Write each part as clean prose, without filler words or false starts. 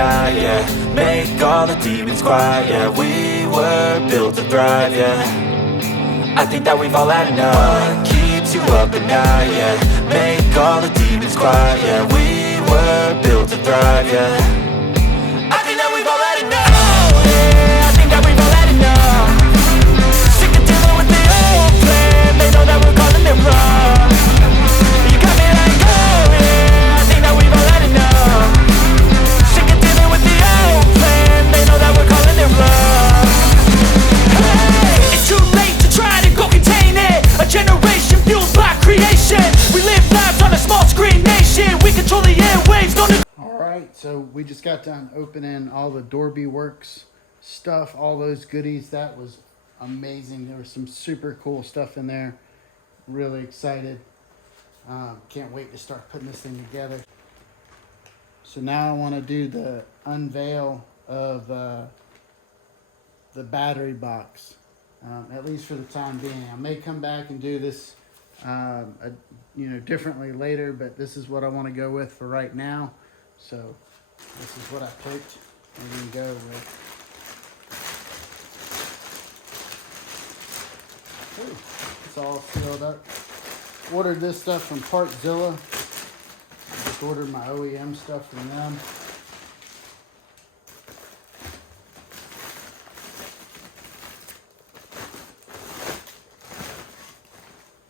night, yeah. Make all the demons quiet, yeah. We were built to thrive, yeah. I think that we've all had enough. What keeps you up at night, yeah. Make all the demons quiet, yeah. We were built to thrive, yeah. I think that we've all had enough. Oh yeah, I think that we've all had enough. Sick of dealing with the old plan. They know that we're calling it wrong. You got me like, oh yeah, I think that we've all had enough. Sick of dealing with the old plan. They know that we're calling it wrong. Hey, it's too late to try to go contain it. A generation fueled by creation. We live lives on a small screen nation. We control the airwaves, don't. Alright, so we just got done opening all the dorbyworks stuff, all those goodies. That was amazing. There was some super cool stuff in there. Really excited. Can't wait to start putting this thing together. So now I want to do the unveil of the battery box, at least for the time being. I may come back and do this differently later, but this is what I want to go with for right now. So this is what I picked. We're going to go with. Ooh, it's all filled up. Ordered this stuff from Partzilla. I just ordered my OEM stuff from them.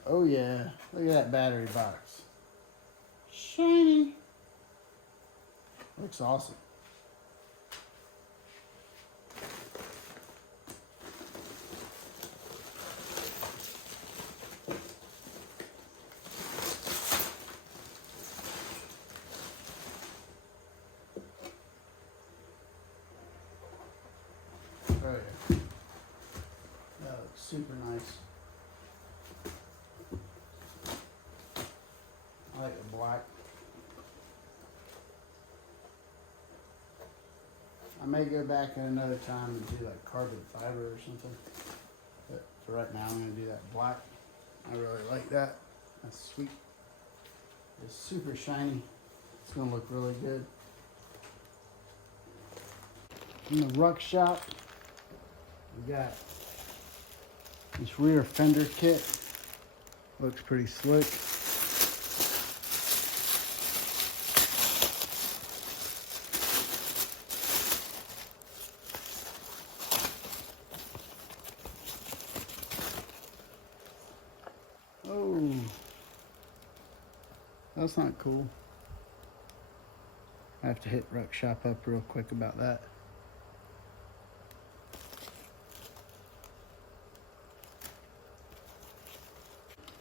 Oh yeah, look at that battery box. Shiny. Looks awesome. Oh yeah. That looks super nice. I like the black. I may go back at another time and do like carbon fiber or something. But for right now, I'm going to do that black. I really like that. That's sweet. It's super shiny. It's going to look really good. In the RuckShop, we got this rear fender kit. Looks pretty slick. Oh, that's not cool. I have to hit RuckShop up real quick about that.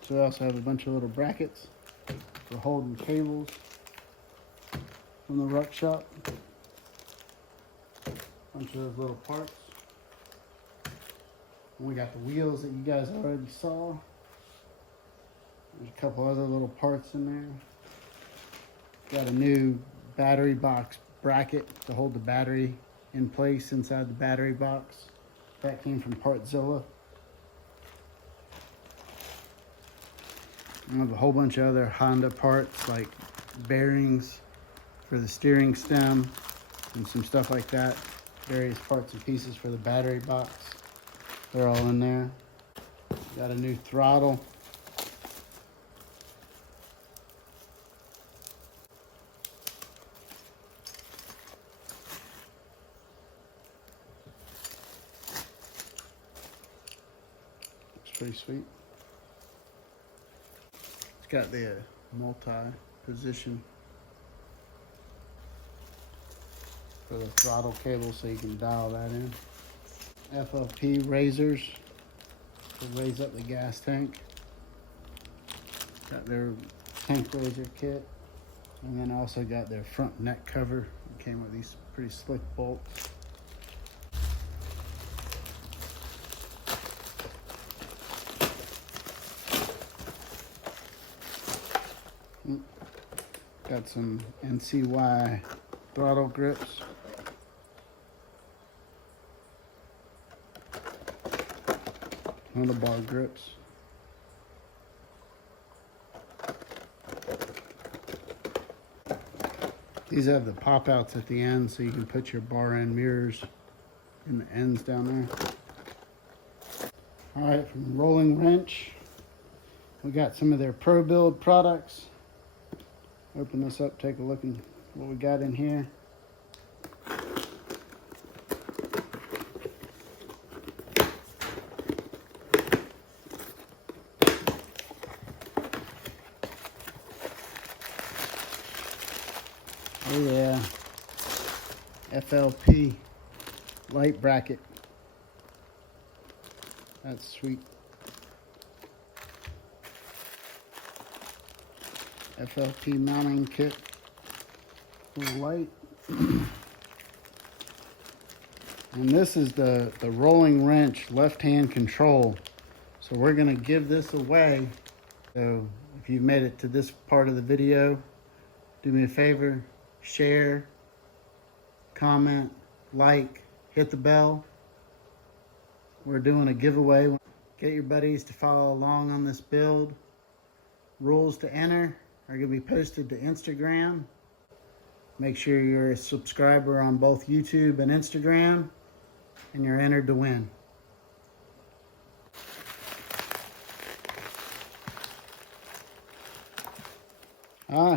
So we also have a bunch of little brackets for holding cables from the RuckShop. Bunch of those little parts. And we got the wheels that you guys already saw. There's a couple other little parts in there. Got a new battery box bracket to hold the battery in place inside the battery box. That came from Partzilla. I have a whole bunch of other Honda parts like bearings for the steering stem and some stuff like that. Various parts and pieces for the battery box. They're all in there. Got a new throttle. Pretty sweet. It's got the multi-position for the throttle cable, so you can dial that in. FLP razors to raise up the gas tank. Got their tank razor kit, and then also got their front neck cover. It came with these pretty slick bolts. Got some NCY throttle grips. Handlebar grips. These have the pop outs at the end so you can put your bar end mirrors in the ends down there. All right, from Rollingwrench, we got some of their probuild products. Open this up, take a look at what we got in here. Oh yeah, FLP light bracket. That's sweet. FLP mounting kit for the light. And this is the Rollingwrench left-hand control. So we're gonna give this away. So if you've made it to this part of the video, do me a favor, share, comment, like, hit the bell. We're doing a giveaway. Get your buddies to follow along on this build. Rules to enter are going to be posted to Instagram. Make sure you're a subscriber on both YouTube and Instagram, and you're entered to win.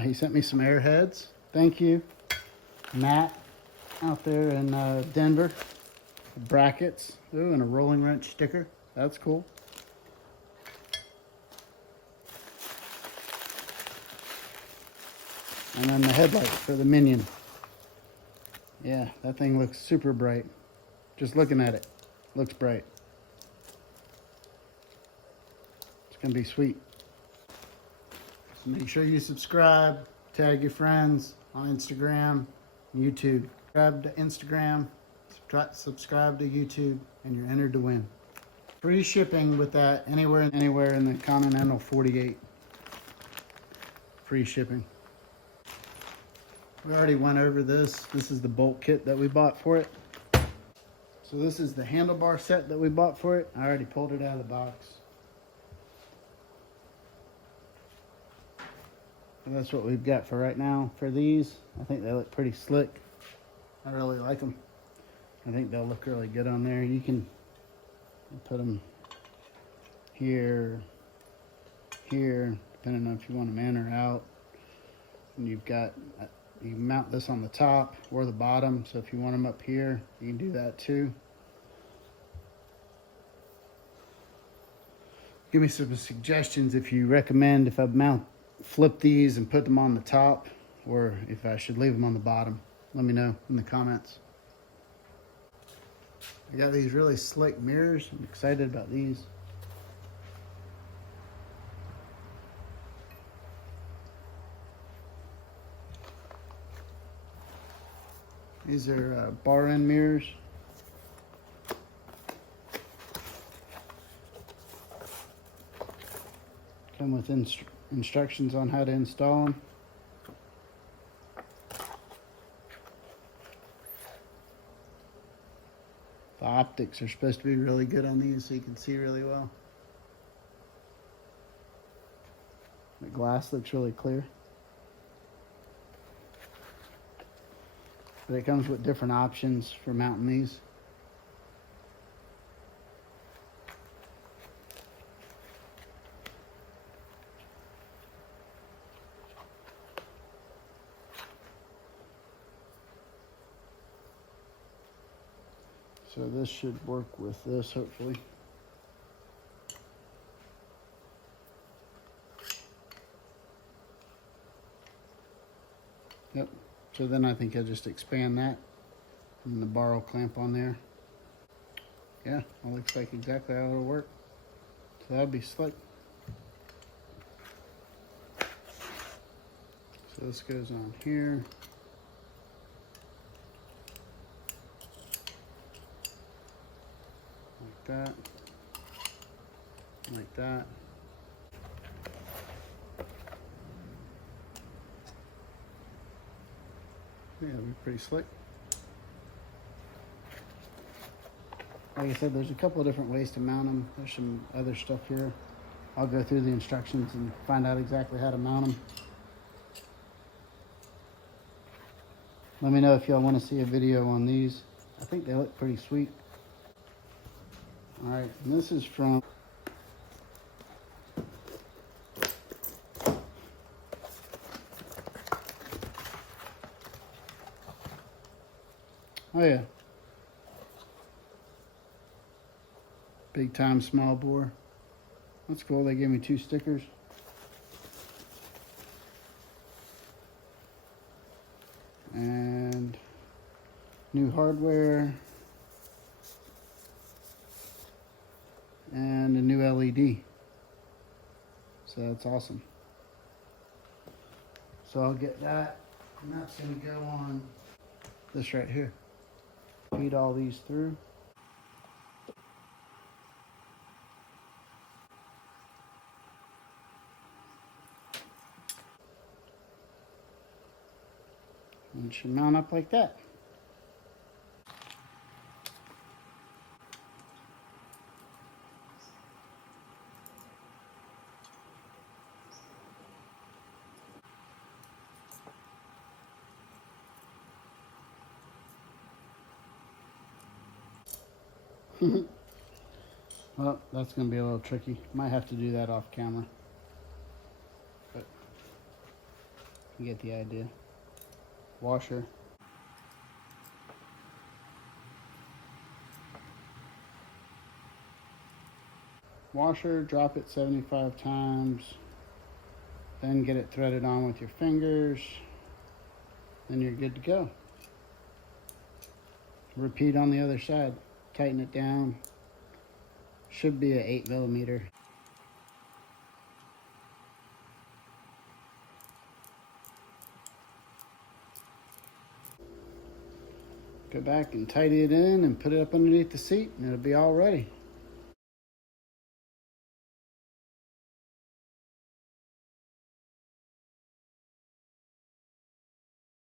He sent me some airheads. Thank you, Matt, out there in Denver. Brackets. Ooh, and a Rollingwrench sticker. That's cool. And then the headlights for the Minion. Yeah, that thing looks super bright. Just looking at it, looks bright. It's gonna be sweet. So make sure you subscribe, tag your friends on Instagram, YouTube. Subscribe to Instagram, subscribe to YouTube, and you're entered to win. Free shipping with that anywhere in the continental 48. Free shipping. We already went over this. This is the bolt kit that we bought for it. So this is the handlebar set that we bought for it. I already pulled it out of the box. And that's what we've got for right now for these. I think they look pretty slick. I really like them. I think they'll look really good on there. You can put them here, here, depending on if you want them in or out. And you've got, you can mount this on the top or the bottom. So if you want them up here, you can do that too. Give me some suggestions if you recommend if I flip these and put them on the top, or if I should leave them on the bottom. Let me know in the comments. I got these really slick mirrors. I'm excited about these. These are bar end mirrors. Come with instructions on how to install them. The optics are supposed to be really good on these so you can see really well. The glass looks really clear. But it comes with different options for mounting these. So this should work with this, hopefully. Yep. So then I think I'll just expand that and the bar will clamp on there. Yeah, that looks like exactly how it'll work. So that'd be slick. So this goes on here. Like that. Like that. Yeah, it'll be pretty slick. Like I said, there's a couple of different ways to mount them. There's some other stuff here. I'll go through the instructions and find out exactly how to mount them. Let me know if y'all want to see a video on these. I think they look pretty sweet. All right, and this is from oh yeah, Big Time Small Bore. That's cool. They gave me 2 stickers. And new hardware. And a new LED. So that's awesome. So I'll get that. And that's going to go on this right here. Feed all these through. And it should mount up like that. Well, that's going to be a little tricky. Might have to do that off camera. But you get the idea. Washer. Washer, drop it 75 times. Then get it threaded on with your fingers. Then you're good to go. Repeat on the other side. Tighten it down. Should be an 8mm. Go back and tidy it in and put it up underneath the seat and it'll be all ready.